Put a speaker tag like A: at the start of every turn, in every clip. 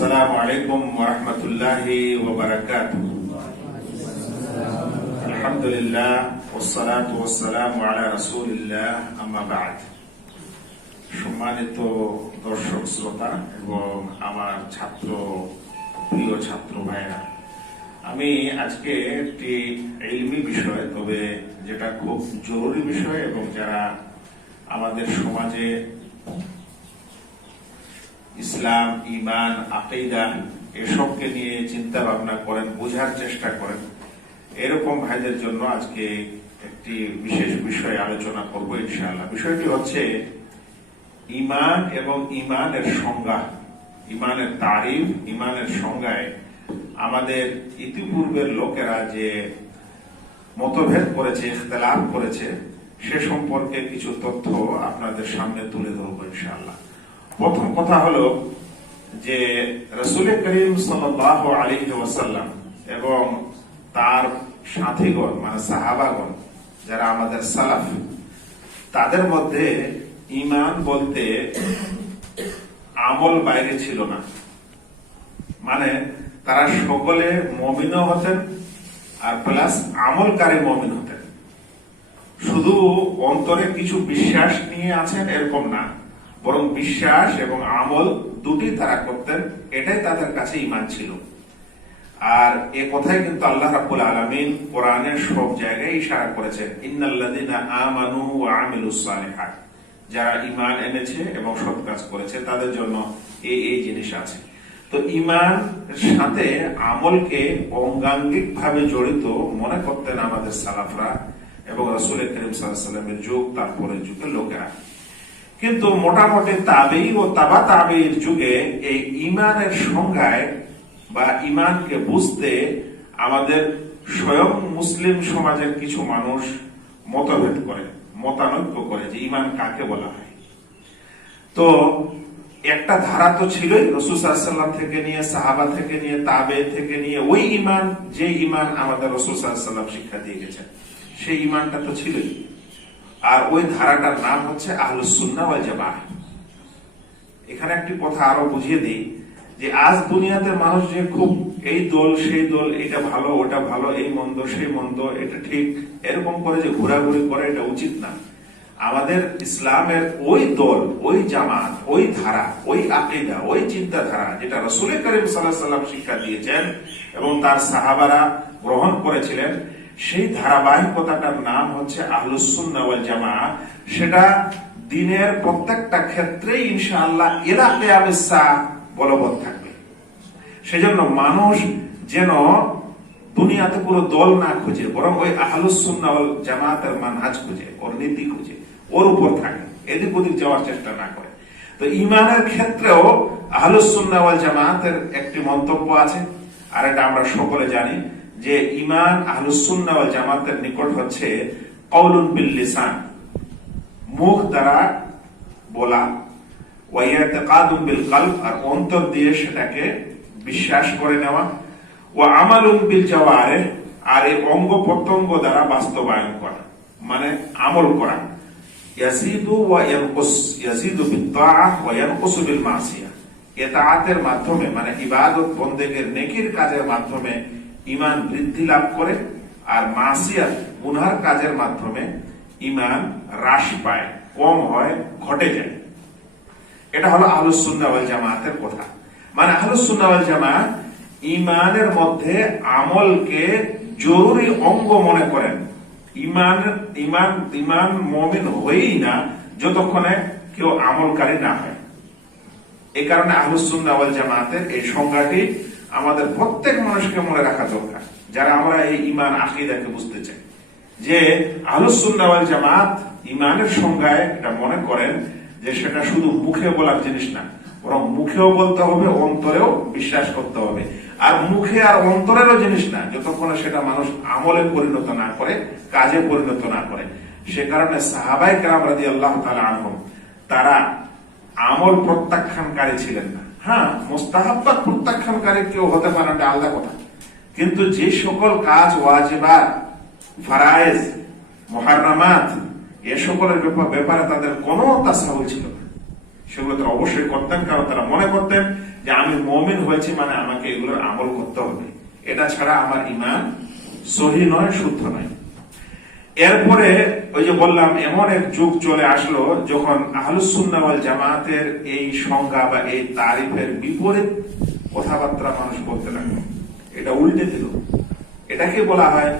A: السلام عليكم ورحمة الله وبركاته الحمد لله والصلاة والسلام على رسول الله أما بعد সম্মানিত দর্শক শ্রোতা এবং আমার ছাত্র প্রিয় ছাত্র ভাইরা আমি আজকে একটি ইলমি বিষয় তবে যেটা খুব জরুরি বিষয় এবং যারা আমাদের সমাজে ইসলাম ইমান আকিদা এসবকে নিয়ে চিন্তা ভাবনা করেন, বোঝার চেষ্টা করেন। এরকম ভাইদের জন্য আজকে একটি বিশেষ বিষয়ে আলোচনা করব ইনশাআল্লাহ। বিষয়টি হচ্ছে ইমান এবং ইমানের সংজ্ঞা। ইমানের তারিফ ইমানের সংজ্ঞায় আমাদের ইতিপূর্বের লোকেরা যে মতভেদ করেছে, ইখতলাফ করেছে, সে সম্পর্কে কিছু তথ্য আপনাদের সামনে তুলে ধরবো ইনশাআল্লাহ। প্রথম কথা হলো যে রসুল করিম সাল্লাহ আলী ওয়াসাল্লাম এবং তার সাথীগণ মানে সাহাবাগণ, যারা আমাদের সালাফ, তাদের মধ্যে ইমান বলতে আমল বাইরে ছিল না। মানে তারা সকলে মমিনও হতেন আর প্লাস আমলকারী মমিন হতেন। শুধু অন্তরে কিছু বিশ্বাস নিয়ে আছেন এরকম না। বরং বিশ্বাস এবং আমল দুটি তারা করতেন, এটাই তাদের কাছে ইমান ছিল। আর এ কথাই কিন্তু আল্লাহ রাব্বুল আলামিন কোরআনের সব জায়গায় ইশারা করেছেন, ইন্নাল্লাযিনা আমানু ওয়া আমিলুস সালিহাত। যারা ইমান এনেছে এবং সৎ কাজ করেছে, তাদের জন্য এই এই জিনিস আছে। তো ইমান সাথে আমলকে অঙ্গাঙ্গিক ভাবে জড়িত মনে করতেন আমাদের সালাফরা এবং রসুল করিম সাল্লামের যুগ তারপরে যুগের লোকেরা। কিন্তু মোটামুটি তাবেই ও তাবা তাবের যুগে এই ইমানের সংজ্ঞায় বা ইমানকে বুঝতে আমাদের স্বয়ং মুসলিম সমাজের কিছু মানুষ মতভেদ করে, মতানৈক্য করে যে ইমান কাকে বলা হয়। তো একটা ধারা তো ছিলই রসুসাল্লাম থেকে নিয়ে, সাহাবা থেকে নিয়ে, তাবে থেকে নিয়ে, ওই ইমান যে ইমান আমাদের রসুসাল্লাম শিক্ষা দিয়ে গেছেন, সেই ইমানটা তো ছিলই। আর ওই ধারাটার নাম হচ্ছে আহলুসুন্না ওয়াল জামাহ এখানে একটি কথা আরও বুঝিয়ে দিই, যে আজ দুনিয়াতে মানুষ যে খুব এই দল, সেই দল, এটা ভালো, ওটা ভালো, এই মন্দ, সেই মন্দ, এটা ঠিক, এরকম করে যে ঘোরাঘুরি করে এটা উচিত না। আমাদের ইসলামের ওই দল, ওই জামাত, ওই ধারা, ওই আকিদা, ওই চিন্তাধারা, যেটা রসুল করিম সাল্লাহ সাল্লাম শিক্ষা দিয়েছেন এবং তার সাহাবারা গ্রহণ করেছিলেন সেই ধারাবাহিকতাটার নাম হচ্ছে আহলুসুন্না ওয়াল জামা সেটা দিনের প্রত্যেকটা ক্ষেত্রে ইনশাআল্লাহ এলা কেয়ামেসা বলবৎ থাকবে। সেজন্য মানুষ যেন দুনিয়াতে পুরো দল না খুঁজে, বরং ওই আহলুসুন্না ওয়াল জামাতের মানহাজ খুঁজে ওর নীতি খুঁজে, ওর উপর থাকে, এদিক ওদিক যাওয়ার চেষ্টা না করে। তো ইমানের ক্ষেত্রেও আহলুসুন্না ওয়াল জামাতের একটি মন্তব্য আছে, আর এটা আমরা সকলে জানি। যে ইমান আহলুসুন্না জামাতের নিকট হচ্ছে কৌলুন বিল মুখ দ্বারা বলা ওয়াইয়াতেকাদুন বিল কলব, আর অন্তর দিয়ে সেটাকে বিশ্বাস করে নেওয়া ও আমালুন বিল জাওয়ারে, আর এই অঙ্গ প্রত্যঙ্গ দ্বারা বাস্তবায়ন করা মানে আমল করা। ইয়াজিদু ওয়া ইয়ানকুস, ইয়াজিদু বিত তাআহ ওয়া ইয়ানকুসু বিল মাসিয়া। এতাআতের মাধ্যমে মানে ইবাদত বন্দেগের নেকির কাজের মাধ্যমে ইমান বৃদ্ধি লাভ করে আর মাসিয়াত গুনহার কাজের মাধ্যমে ইমান হ্রাস পায়, কম হয়, ঘটে যায়। এটা হলো আহলুসুন্নাহ ওয়াল জামাতের কথা। মানে আহলুসুন্নাহ ওয়াল জামাত ইমানের মধ্যে আমলকে জরুরি অঙ্গ মনে করেন। ইমান ইমান ইমান মমিন হয়েই না যতক্ষণে কেউ আমলকারী না হয়। এই কারণে আহলুসুন্নাহ ওয়াল জামাতের এই সংজ্ঞাটি আমাদের প্রত্যেক মানুষকে মনে রাখা দরকার, যারা আমরা এই ইমান আকিদাকে বুঝতে চাই। যে আহলুসুন্নাহ ওয়াল জামাত ইমানের সংজ্ঞায় এটা মনে করেন যে সেটা শুধু মুখে বলার জিনিস না, বরং মুখেও বলতে হবে, অন্তরেও বিশ্বাস করতে হবে। আর মুখে আর অন্তরেরও জিনিস না, যতক্ষণে সেটা মানুষ আমলে পরিণত না করে, কাজে পরিণত না করে। সে কারণে সাহাবাই কালাম রাজি আল্লাহ তালা আনহম, তারা আমল প্রত্যাখ্যানকারী ছিলেন না। হ্যাঁ মোস্তাহাব্বাত প্রত্যাখ্যানকারী কেউ হতে পারে আলাদা কথা। কিন্তু যে সকল কাজ ওয়াজিবাত, ফারায়েজ মহারামাত এ সকলের ব্যাপারে তাদের কোনো তাসাহুল ছিল না। সেগুলো তারা অবশ্যই করতেন, কারণ তারা মনে করতেন যে আমি মমিন হয়েছি মানে আমাকে এগুলোর আমল করতে হবে। এটা ছাড়া আমার ইমান সহি নয়, শুদ্ধ নয়। এরপরে ওই যে বললাম, এমন এক যুগ চলে আসলো যখন আহলুসুন্নাওয়াল জামাতের এই সংজ্ঞা বা এই তারিফের বিপরীত কথাবার্তা মানুষ বলতে লাগল। এটা উল্টে দিল। এটাকে বলা হয়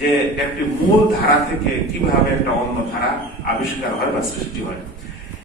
A: যে একটি মূল ধারা থেকে কীভাবে একটা অন্য ধারা আবিষ্কার হয় বা সৃষ্টি হয়।